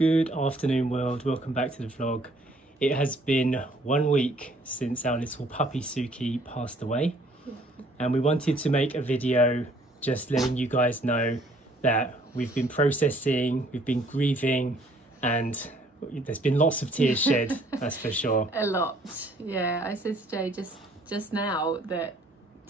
Good afternoon, world. Welcome back to the vlog. It has been 1 week since our little puppy Suki passed away, and we wanted to make a video just letting you guys know that we've been processing, we've been grieving, and there's been lots of tears shed, that's for sure. A lot, yeah. I said to Jay just now that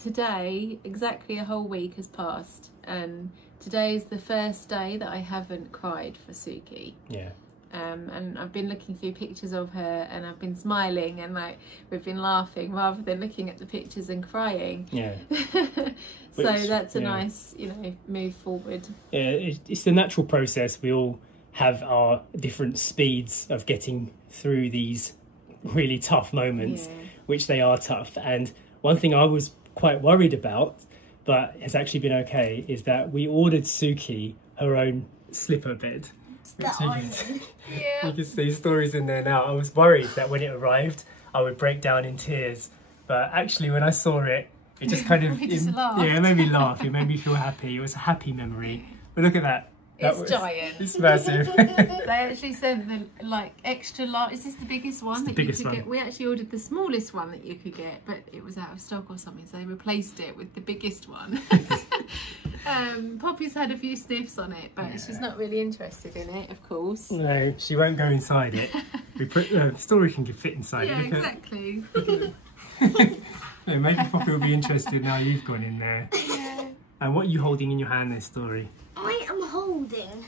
today, exactly a whole week has passed, and today is the first day that I haven't cried for Suki. Yeah. And I've been looking through pictures of her, and I've been smiling, and like we've been laughing rather than looking at the pictures and crying. Yeah. So that's a nice, move forward. Yeah, it's the natural process. We all have our different speeds of getting through these really tough moments, which they are tough. And one thing I was quite worried about, but has actually been okay, is that we ordered Suki her own slipper bed. You can see stories in there now. I was worried that when it arrived I would break down in tears, but actually when I saw it, it just kind of it made me laugh. It made me feel happy. It was a happy memory. But look at that. It's giant. It's massive. They actually sent the extra large. Is this the biggest one that you could get? We actually ordered the smallest one that you could get, but it was out of stock or something, so they replaced it with the biggest one. Poppy's had a few sniffs on it, but she's not really interested in it, of course. No, she won't go inside it. We put Story can fit inside it. Yeah, exactly. Yeah, maybe Poppy will be interested now you've gone in there. Yeah. And what are you holding in your hand there, Story? I am holding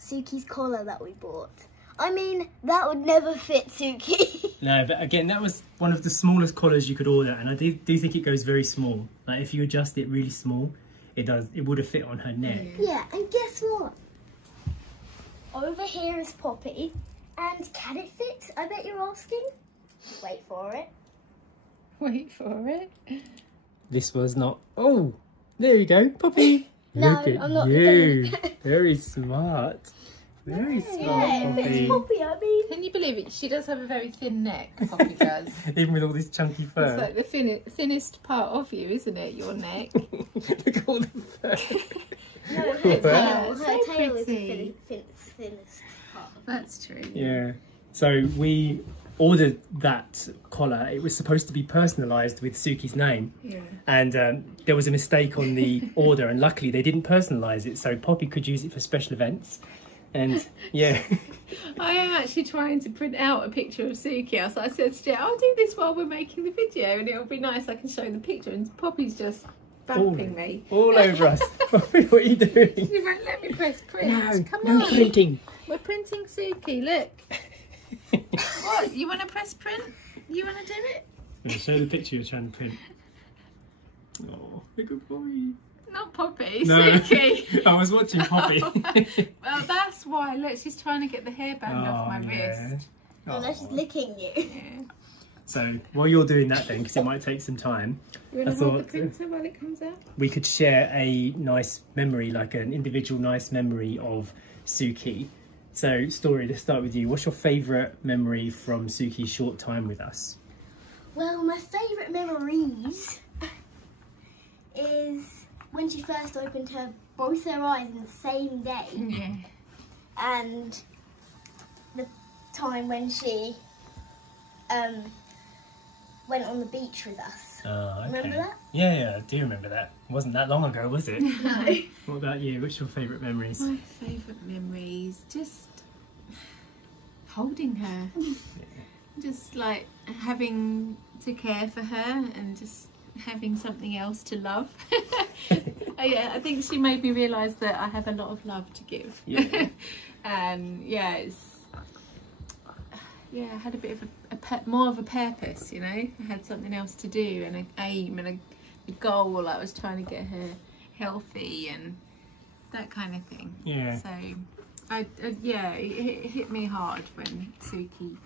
Suki's collar that we bought. I mean, that would never fit Suki. No, but again, that was one of the smallest collars you could order, and I do think it goes very small. Like if you adjust it really small, it would have fit on her neck. Yeah, and guess what? Over here is Poppy, and can it fit? I bet you're asking. Wait for it. Wait for it. This was not. Oh, there you go, Poppy. No, look at I'm not. You. Very smart. Very smart, yeah, Poppy. it's Poppy, I mean. Can you believe it? She does have a very thin neck, Poppy does. Even with all this chunky fur. It's like the thinnest part of you, isn't it? Your neck. Look at all the fur. No, her tail. So Her tail is pretty. the thinnest part. That's true. Yeah. So we ordered that collar. It was supposed to be personalised with Suki's name. Yeah. And there was a mistake on the order, and luckily they didn't personalise it, so Poppy could use it for special events. And yeah. I am actually trying to print out a picture of Suki. So I said to Jay, I'll do this while we're making the video, and it'll be nice. I can show the picture. And Poppy's just bumping me all over us. Poppy, what are you doing? She won't let me press print. No, come no on. printing. We're printing Suki. Look. What? You want to press print? You want to do it? Yeah, show the picture you're trying to print. Oh, look at Poppy. Not Poppy, no. Suki. I was watching Poppy. Well, that's why. Look, she's trying to get the hairband off my wrist. Oh, no, she's licking you. Yeah. So while you're doing that then, because it might take some time, You want to hold the printer while it comes out? We could share a nice memory, like an individual nice memory of Suki. So, Story, let's start with you. What's your favourite memory from Suki's short time with us? Well, my favourite memories is when she first opened both her eyes in the same day. Yeah. And the time when she went on the beach with us. Okay. Remember that? Yeah, I do remember that. It wasn't that long ago, was it? No. What about you? What's your favourite memories? My favourite memories, just holding her. Just like having to care for her and just having something else to love. I think she made me realise that I have a lot of love to give. Yeah. And I had a bit of more of a purpose, I had something else to do and an aim and a goal. I was trying to get her healthy and that kind of thing. Yeah. So, it hit me hard when Suki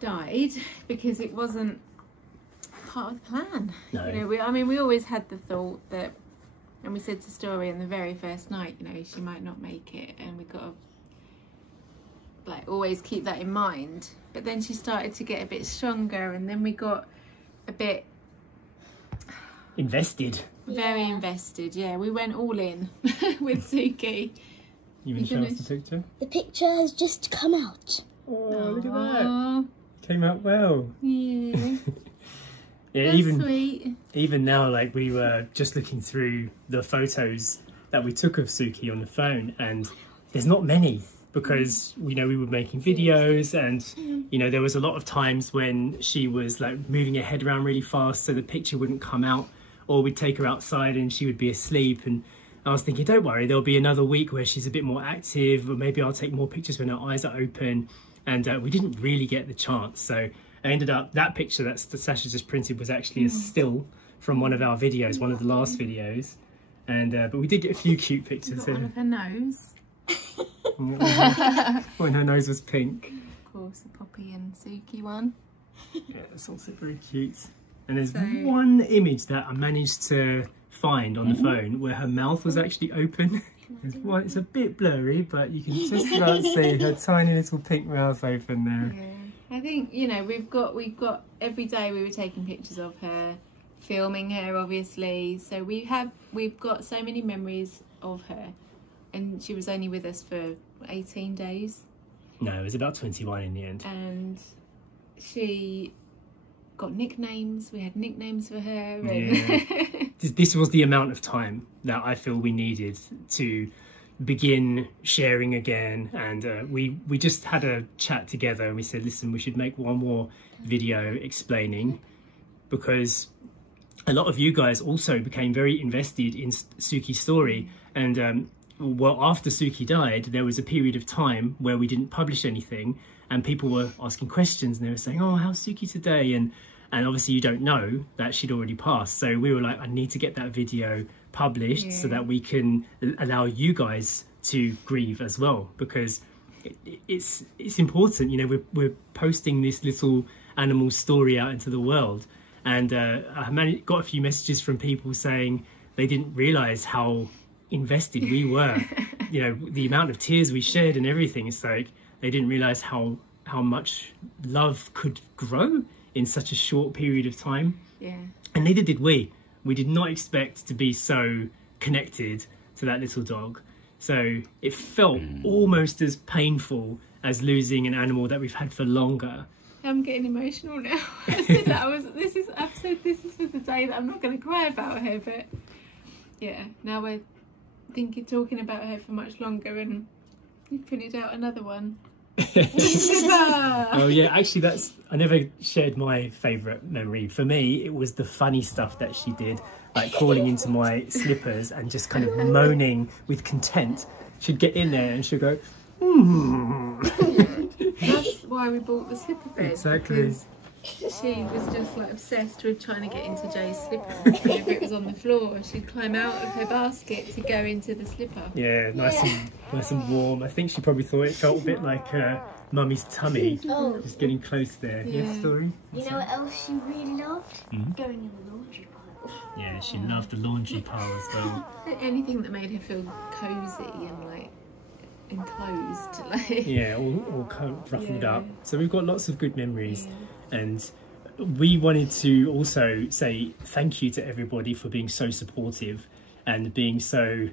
died because it wasn't part of the plan. No. We always had the thought that, and we said to Story on the very first night, she might not make it, and we got to always keep that in mind. But then she started to get a bit stronger, and then we got a bit invested. Very invested, yeah. We went all in with Suki. You want to show us the picture? The picture has just come out. Oh, look at that. Came out well. Yeah. Yeah, That's sweet. Even now, like, we were just looking through the photos that we took of Suki on the phone, and there's not many because, you know, we were making videos, and, you know, there was a lot of times when she was like moving her head around really fast so the picture wouldn't come out, or we'd take her outside and she would be asleep. And I was thinking, don't worry, there'll be another week where she's a bit more active, or maybe I'll take more pictures when her eyes are open. And we didn't really get the chance. So I ended up, that picture that Sacha just printed was actually a still from one of our videos, one of the last videos. And but we did get a few cute pictures. One of her nose. When her nose was pink. Of course, the Poppy and Suki one. Yeah, that's also very cute. And there's one image that I managed to find on the phone where her mouth was actually open. It's a bit blurry, but you can just about see her tiny little pink mouth open there. Yeah. I think, you know, we've got every day we were taking pictures of her, filming her obviously. So we've got so many memories of her, and she was only with us for 18 days. No, it was about 21 in the end. And she got nicknames. We had nicknames for her. Yeah. This was the amount of time that I feel we needed to begin sharing again. And we just had a chat together and we said, listen, we should make one more video explaining, because a lot of you guys also became very invested in Suki's story. And well, after Suki died, there was a period of time where we didn't publish anything, and people were asking questions and they were saying, oh, how's Suki today? And obviously you don't know that she'd already passed. So we were like, I need to get that video published so that we can allow you guys to grieve as well, because it's important. You know, we're posting this little animal story out into the world. And I got a few messages from people saying they didn't realise how invested we were. You know, the amount of tears we shared and everything. It's like they didn't realise how much love could grow in such a short period of time. Yeah. And neither did we. We did not expect to be so connected to that little dog. So it felt almost as painful as losing an animal that we've had for longer. I'm getting emotional now. I said that this is for the day that I'm not going to cry about her, but yeah, now we're talking about her for much longer, and we printed out another one. Oh yeah, actually I never shared my favourite memory. For me, it was the funny stuff that she did, like crawling into my slippers and just kind of moaning with content. She'd get in there and she'd go, That's why we bought the slipper bed. Exactly. Because she was just like obsessed with trying to get into Jay's slipper. Whenever it was on the floor, she'd climb out of her basket to go into the slipper. Yeah, nice and warm. I think she probably thought it felt a bit like Mummy's tummy. Just getting close there. Yeah. Yes, Story? You know what else she really loved? Going in the laundry pile. Yeah, she loved the laundry pile as well. Anything that made her feel cosy and like enclosed, like all ruffled up. So we've got lots of good memories, and we wanted to also say thank you to everybody for being so supportive and being so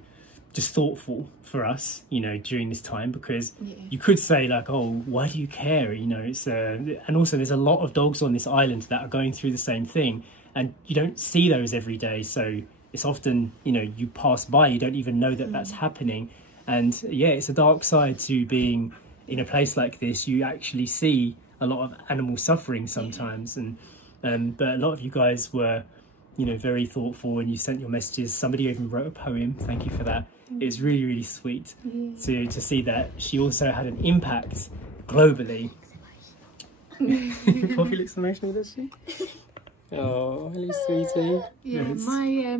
just thoughtful for us, you know, during this time, because you could say like, oh, why do you care? You know, it's and also there's a lot of dogs on this island that are going through the same thing, and you don't see those every day. So it's often, you know, you pass by, you don't even know that that's happening. And yeah, it's a dark side to being in a place like this. You actually see a lot of animal suffering sometimes, and but a lot of you guys were, you know, very thoughtful, and you sent your messages. Somebody even wrote a poem. Thank you for that. It's really, really sweet to see that she also had an impact globally. Poppy looks emotional, does she? Oh, hello, sweetie. Yeah, my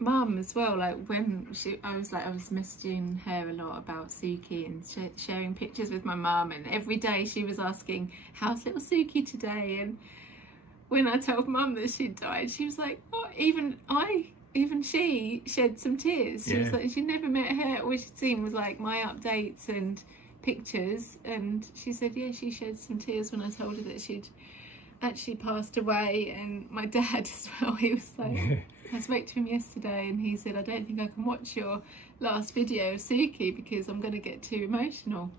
mum as well. Like when I was messaging her a lot about Suki and sharing pictures with my mum, and every day she was asking, "How's little Suki today?" And when I told mum that she'd died, she was like, "Oh, even she shed some tears." She was like, she never met her. All she'd seen was like my updates and pictures, and she said, yeah, she shed some tears when I told her that she'd. actually passed away, and my dad as well, he was like, I spoke to him yesterday and he said, I don't think I can watch your last video of Suki because I'm going to get too emotional.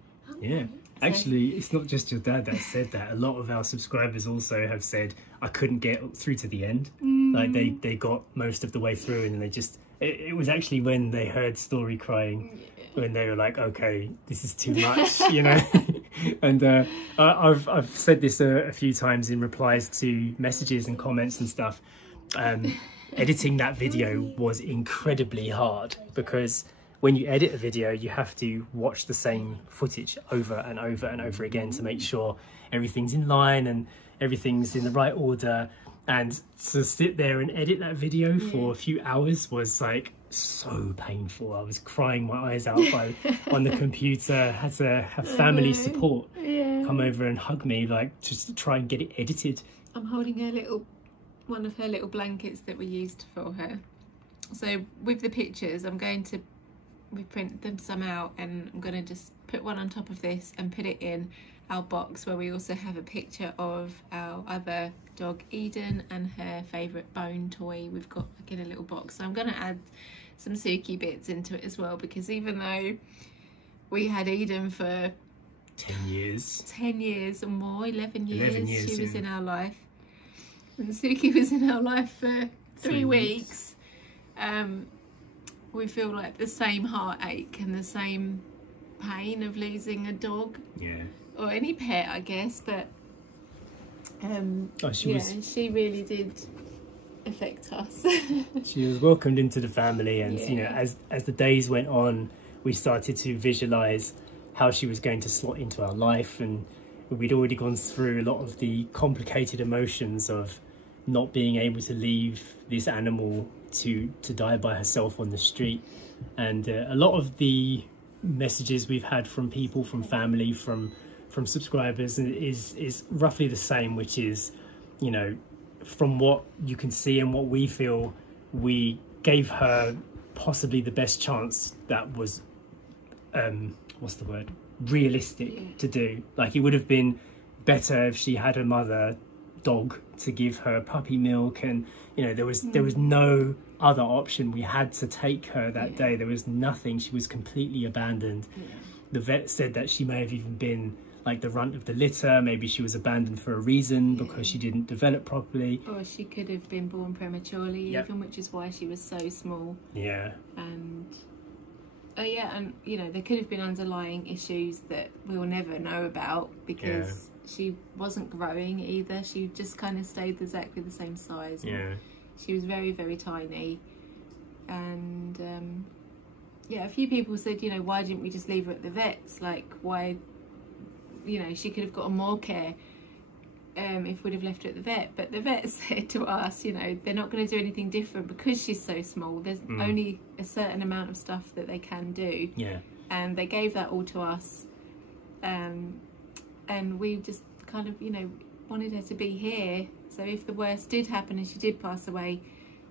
Yeah, actually, it's not just your dad that said that. A lot of our subscribers also have said, I couldn't get through to the end. Like they got most of the way through and then they just, it was actually when they heard Story crying, when they were like, okay, this is too much, you know. And I've said this a few times in replies to messages and comments and stuff. Editing that video was incredibly hard because when you edit a video, you have to watch the same footage over and over and over again to make sure everything's in line and everything's in the right order. And to sit there and edit that video for a few hours was like so painful. I was crying my eyes out on the computer. Had to have family support come over and hug me, like just to try and get it edited. I'm holding one of her little blankets that we used for her. So with the pictures, we print them some out, and I'm going to just put one on top of this and put it in our box where we also have a picture of our other dog Eden and her favourite bone toy we've got like in a little box. So I'm going to add some Suki bits into it as well, because even though we had Eden for 10 years or more, 11 years she was in our life, and Suki was in our life for 3 weeks. We feel like the same heartache and the same pain of losing a dog, or any pet, I guess. But she really did affect us. She was welcomed into the family, and you know, as the days went on, we started to visualize how she was going to slot into our life, and we'd already gone through a lot of the complicated emotions of not being able to leave this animal to die by herself on the street. And a lot of the messages we've had from people, from family, from subscribers is roughly the same, which is, you know, from what you can see and what we feel, we gave her possibly the best chance that was realistic to do. Like, it would have been better if she had a mother dog to give her puppy milk, and you know, there was no other option. We had to take her that day. There was nothing. She was completely abandoned. The vet said that she may have even been like the runt of the litter. Maybe she was abandoned for a reason because she didn't develop properly, or she could have been born prematurely even, which is why she was so small. And and you know, there could have been underlying issues that we'll never know about, because she wasn't growing either. She just kind of stayed exactly the same size. She was very, very tiny. And a few people said, you know, why didn't we just leave her at the vets? Like, why, you know, she could have gotten more care if we'd have left her at the vet. But the vet said to us, you know, they're not going to do anything different because she's so small. There's only a certain amount of stuff that they can do. And they gave that all to us. And we just kind of, you know, wanted her to be here. So if the worst did happen and she did pass away,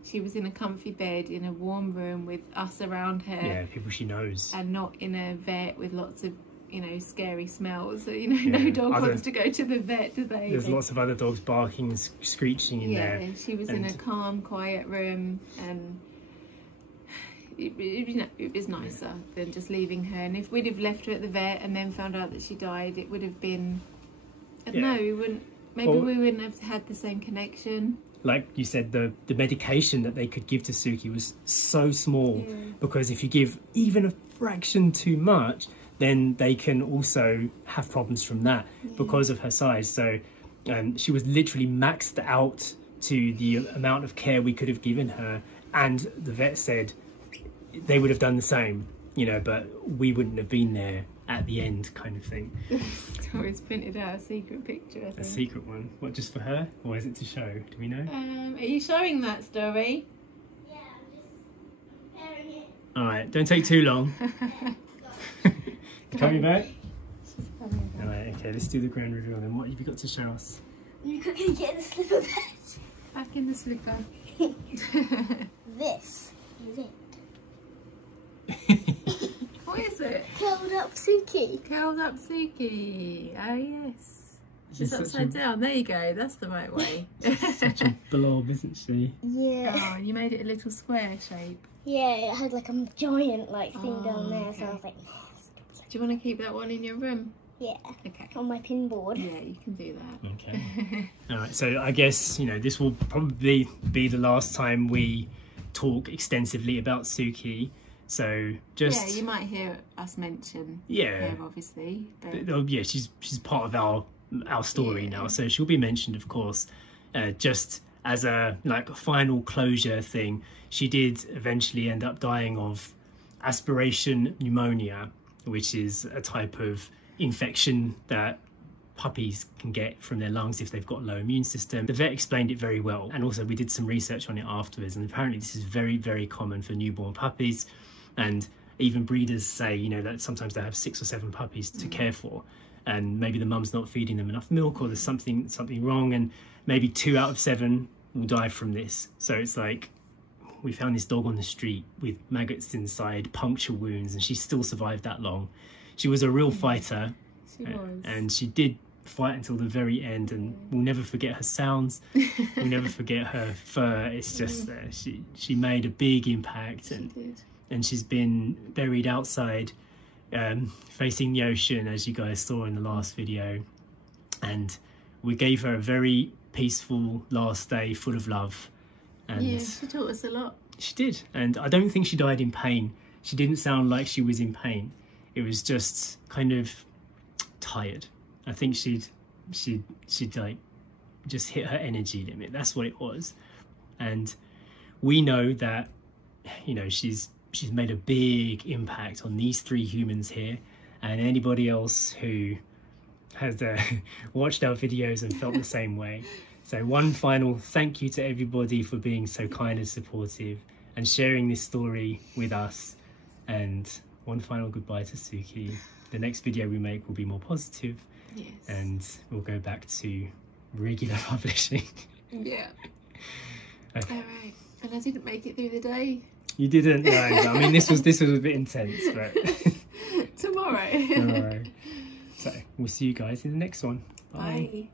she was in a comfy bed in a warm room with us around her. People she knows. And not in a vet with lots of, you know, scary smells. So, you know, no dog wants to go to the vet, do they? There's lots of other dogs barking and screeching in there. Yeah, she was in a calm, quiet room, and it was nicer than just leaving her. And if we'd have left her at the vet and then found out that she died, it would have been, I don't know, we wouldn't have had the same connection. Like you said, the medication that they could give to Suki was so small, because if you give even a fraction too much, then they can also have problems from that because of her size. So she was literally maxed out to the amount of care we could have given her, and the vet said they would have done the same, you know, but we wouldn't have been there at the end, kind of thing. Tori's printed out a secret picture, I think. A secret one? What, just for her? Or is it to show? Do we know? Are you showing that, Story? Yeah, I'm just preparing it. Alright, don't take too long. Coming back? She's coming back. Alright, okay, let's do the grand reveal then. What have you got to show us? You could get the slipper bed. Back in the slipper. This is it. What is it? Curled up Suki. Curled up Suki. Oh yes. She's upside down. There you go. That's the right way. She's such a blob, isn't she? Yeah. Oh, you made it a little square shape. Yeah, it had like a giant thing down there, so I was like, do you want to keep that one in your room? yeah. Okay. On my pin board. Yeah, you can do that. Okay. All right. So I guess, you know, this will probably be the last time we talk extensively about Suki. So just you might hear us mention her, obviously. But yeah, she's part of our story now, so she'll be mentioned, of course. Just as a final closure thing, she did eventually end up dying of aspiration pneumonia, which is a type of infection that puppies can get from their lungs if they've got a low immune system. The vet explained it very well, and also we did some research on it afterwards, and apparently this is very, very common for newborn puppies, and even breeders say, you know, that sometimes they have 6 or 7 puppies to care for, and maybe the mum's not feeding them enough milk, or there's something wrong, and maybe 2 out of 7 will die from this. So it's like, we found this dog on the street with maggots inside, puncture wounds, and she still survived that long. She was a real fighter. she was. And she did fight until the very end, and we'll never forget her sounds. We'll never forget her fur. It's just she made a big impact, and she's been buried outside, facing the ocean, as you guys saw in the last video. And we gave her a very peaceful last day, full of love. And yeah, she taught us a lot. She did, and I don't think she died in pain. She didn't sound like she was in pain. It was just kind of tired. I think she'd like just hit her energy limit. That's what it was. And we know that, you know, she's made a big impact on these 3 humans here, and anybody else who has watched our videos and felt the same way. So one final thank you to everybody for being so kind and supportive and sharing this story with us, and one final goodbye to Suki. The next video we make will be more positive. Yes. And we'll go back to regular publishing. Yeah. Okay. All right. And I didn't make it through the day. You didn't? No. I mean, this was a bit intense, but tomorrow. Tomorrow. So we'll see you guys in the next one. Bye. Bye.